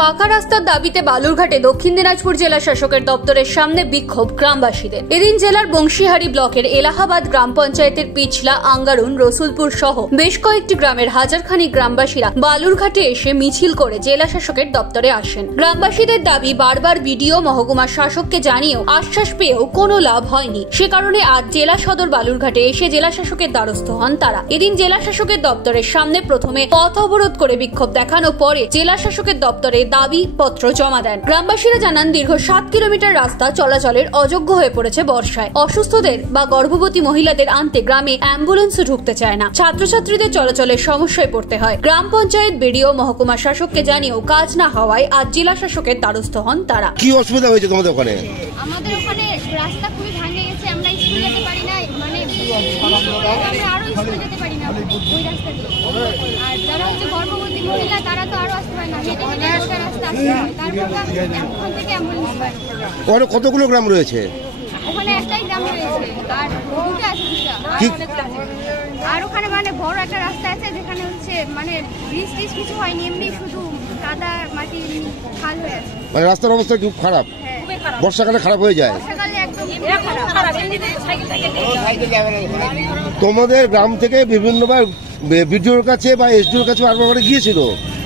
পাকা রাস্তার দাবিতে বালুরঘাটে দক্ষিণ দিনাজপুর জেলা শাসকের দপ্তরের সামনে বিক্ষোভ গ্রামবাসীদের। এদিন জেলার বংশীহারি ব্লকের এলাহাবাদ গ্রাম পঞ্চায়েতের পিছলা, আঙ্গারুন, রসুলপুর সহ বেশ কয়েকটি গ্রামের হাজারখানিক গ্রামবাসীরা বালুরঘাটে এসে মিছিল করে জেলা শাসকের দপ্তরে আসেন। গ্রামবাসীদের দাবি বারবার বিডিও, মহকুমা শাসককে জানিয়েও আশ্বাস পেয়েও কোনো লাভ হয়নি। সে কারণে আজ জেলা সদর বালুরঘাটে এসে জেলা শাসকের দ্বারস্থ হন তারা। এদিন জেলা শাসকের দপ্তরের সামনে প্রথমে পথ অবরোধ করে বিক্ষোভ দেখানো, পরে জেলা শাসকের দপ্তরে দাবি পত্র জমা দেন। গ্রামবাসীরা জানান, দীর্ঘ 7 কিলোমিটার রাস্তা চলাচলের অযোগ্য হয়ে পড়েছে বর্ষায়। অসুস্থদের বা গর্ভবতী মহিলাদের আনতে গ্রামে অ্যাম্বুলেন্সও ঢুকতে চায় না। ছাত্রছাত্রীদের চলাচলের সমস্যায় পড়তে হয়। গ্রাম পঞ্চায়েত, বিডিও, মহকুমা শাসককে জানিয়েও কাজ না হওয়ায় আজ জেলা শাসকের দ্বারস্থ হন তারা। কি অসুবিধা হয়েছে তোমাদের ওখানে? আমাদের ওখানে রাস্তা খুবই ভাঙে গেছে, আমরা স্কুলে যেতে পারি না, মানে আমরা আরো স্কুলে যেতে পারি না ওই রাস্তা দিয়ে। আর যারা হচ্ছে গর্ভবতী মহিলা তারা তো আরো আসতে পারে না, হেঁটে হেঁটে ওটা রাস্তা আসতে হয়। তারপর ওখান থেকে অ্যাম্বুলেন্স পায়। ওখানে কতগুলো গ্রাম রয়েছে? ওখানে একটাই গ্রাম রয়েছে, আর দুটো আছে, আর ওখানে মানে বড় একটা রাস্তা আছে যেখানে হচ্ছে মানে ব্রিজ টিজ কিছু হয়নি, এমনি শুধু কাদা মাটি খাল হয়ে আছে। মানে রাস্তার অবস্থা খুব খারাপ, বর্ষাকালে খারাপ হয়ে যায়। তোমাদের গ্রাম থেকে বিভিন্নবার বিডিওর কাছে বা এসডিওর কাছে বারবার গিয়েছিল,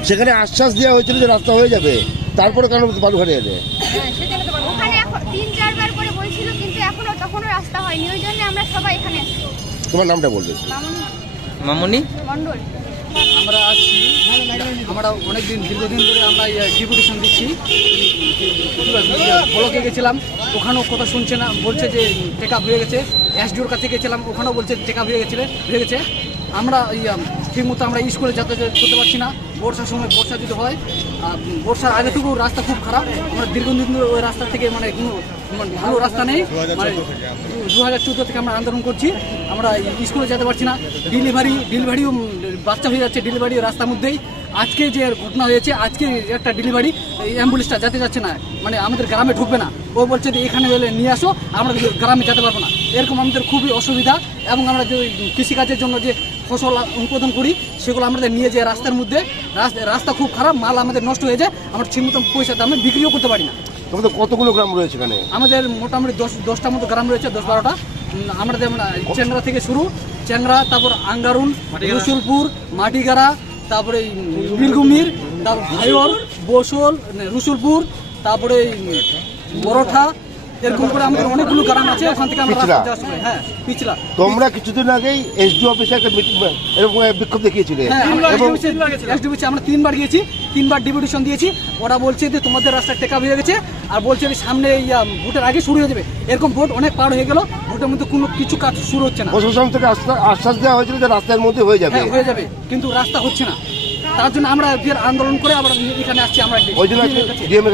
সেখানে আশ্বাস দেওয়া হয়েছিল যে রাস্তা হয়ে যাবে, তারপরে কেন বালুঘাটে এলে? ওখানে 3-4 বার করে বলছিল, কিন্তু তখনও রাস্তা হয়নি, ওই জন্য আমরা সবাই এখানে আসছি। তোমার নামটা বলবে? মামনি মন্ডল। আমরা আসছি, আমরা অনেকদিন দীর্ঘদিন ধরে আমরা ডিপুটেশন দিচ্ছি। ব্লকে গেছিলাম, ওখানেও কথা শুনছে না, বলছে যে টেক আপ হয়ে গেছে। এসডিওর কাছে গেছিলাম, ওখানেও বলছে টেক আপ হয়ে গেছে। আমরা ঠিক মতো আমরা স্কুলে যাতায়াত করতে পারছি না। বর্ষার সময়, বর্ষা যদি হয়, বর্ষার আগেটুকু রাস্তা খুব খারাপ। আমরা দীর্ঘদিন ধরে ওই রাস্তা থেকে মানে কোনো ভালো রাস্তা নেই। মানে 2014 থেকে আমরা আন্দোলন করছি, আমরা স্কুলে যেতে পারছি না। ডেলিভারিও বাচ্চা হয়ে যাচ্ছে ডেলিভারি রাস্তার মধ্যেই। আজকে যে ঘটনা হয়েছে, আজকে একটা ডেলিভারি অ্যাম্বুলেন্সটা যেতে যাচ্ছে না, মানে আমাদের গ্রামে ঢুকবে না। ও বলছে যে এখানে এলে নিয়ে আসো, আমরা গ্রামে যেতে পারবো না। এরকম আমাদের খুবই অসুবিধা। এবং আমরা যে কৃষিকাজের জন্য যে ফসল উৎপাদন করি, সেগুলো আমাদের নিয়ে যায় রাস্তার মধ্যে। রাস্তা খুব খারাপ, মাল আমাদের নষ্ট হয়ে যায়, আমরা ঠিক মতো পয়সা দামে বিক্রিও করতে পারি না। তোমাদের কতগুলো গ্রাম রয়েছে এখানে? আমাদের মোটামুটি 10টার মতো গ্রাম রয়েছে, 10-12টা। আমরা যেমন চেংরা থেকে শুরু, চেংরা, তারপর আঙ্গারুন, রসুলপুর, মাটিগাড়া, তারপরে বিলগুমির, তারপর ভাইর, বসল, রসুলপুর, তারপরে বড়ঠা, এরকম করে আমাদের অনেকগুলো গ্রাম আছে। ওখান থেকে আমরা হ্যাঁ পিছলা। তোমরা কিছুদিন আগেই এসডিও অফিসে একটা এরকম বিক্ষোভ দেখিয়েছিলে। আমরা 3 বার গিয়েছি, 3 বার ডিপুটেশন দিয়েছি। ওরা বলছে যে তোমাদের রাস্তা টেক আপ হয়ে গেছে, আর বলছে যে সামনে ভোটের আগে শুরু হয়ে যাবে। এরকম ভোট অনেক পার হয়ে গেল, ভোটের মধ্যে কোনো কিছু কাজ শুরু হচ্ছে না। প্রশাসন থেকে আশ্বাস দেওয়া হয়েছিল যে রাস্তার মধ্যে হয়ে যাবে, কিন্তু রাস্তা হচ্ছে না। তার জন্য আমরা ফের আন্দোলন করে আবার এখানে আসছি। আমরা ডিএম এর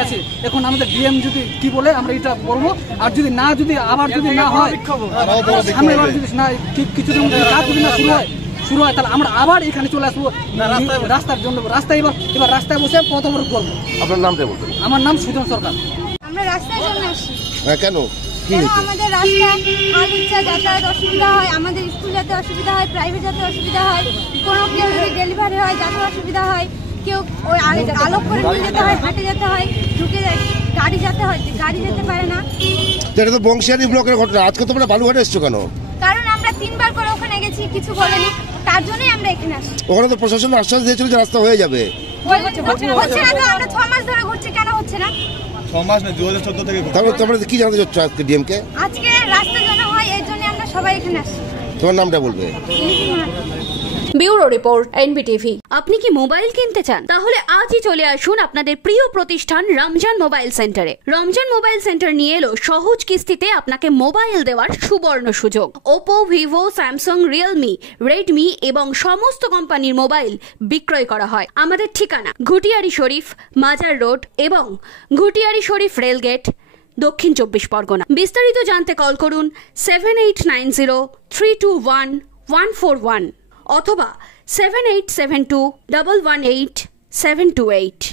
কাছে। এখন আমাদের ডিএম যদি কি বলে আমরা এটা বলবো। আর যদি না হয়, সামনে যদি না কিছুদিন কাজ যদি না শুরু হয়, তাহলে আমরা আবার এখানে চলে আসবো রাস্তার জন্য। এবার রাস্তায় বসে পথ অবরোধ করবো। আপনার নামটা বলবেন? আমার নাম সুজন সরকার। আমরা রাস্তার জন্য আসছি। কেন? আমাদের রাস্তায় যাতায়াত অসুবিধা হয়, আমাদের স্কুল যেতে অসুবিধা হয়, প্রাইভেট যেতে অসুবিধা হয়, কোনো কেউ যদি ডেলিভারি হয় যাতে অসুবিধা হয়, কেউ ওই আলোক করে নিয়ে যেতে হয়, হাঁটে যেতে হয়, ঢুকে গাড়ি যেতে পারে না। এটা তো বংশীহারি ব্লকের ঘটনা। আজকে তোমরা বালুঘাটে এসছো কেন? কারণ আমরা 3 বার করে ওখানে গেছি, কিছু বলেনি, তার জন্যই আমরা এখানে আসি। ওখানে তো প্রশাসন আশ্বাস দিয়েছিল যে রাস্তা হয়ে যাবে। হচ্ছে না তো, আমরা 6 মাস ধরে ঘুরছি, কেন হচ্ছে না? 6 মাস না, 2014 থেকে। তারপরে তোমরা কি জানতে চাচ্ছ আজকে ডিএম কে? আজকে রাস্তা যেন হয়, এর জন্য আমরা সবাই এখানে আসছি। তোমার নামটা বলবে? Bureau report, NBTV. আপনি কি মোবাইল কিনতে চান? তাহলে আজই চলে আসুন আপনাদের প্রিয় প্রতিষ্ঠান রমজান মোবাইল সেন্টারে। রমজান মোবাইল সেন্টার নিয়ে এলো সহজ কিস্তিতে আপনাকে মোবাইল দেওয়ার সুবর্ণ সুযোগ। Oppo, Vivo, Samsung, Realme, Redmi এবং সমস্ত কোম্পানির মোবাইল বিক্রয় করা হয়। আমাদের ঠিকানা ঘুটিয়ারি শরীফ, মাজার রোড এবং ঘুটিয়ারি শরীফ রেলগেট, দক্ষিণ 24 পরগনা। বিস্তারিত জানতে কল করুন 7890321141 অথবা 7872118728।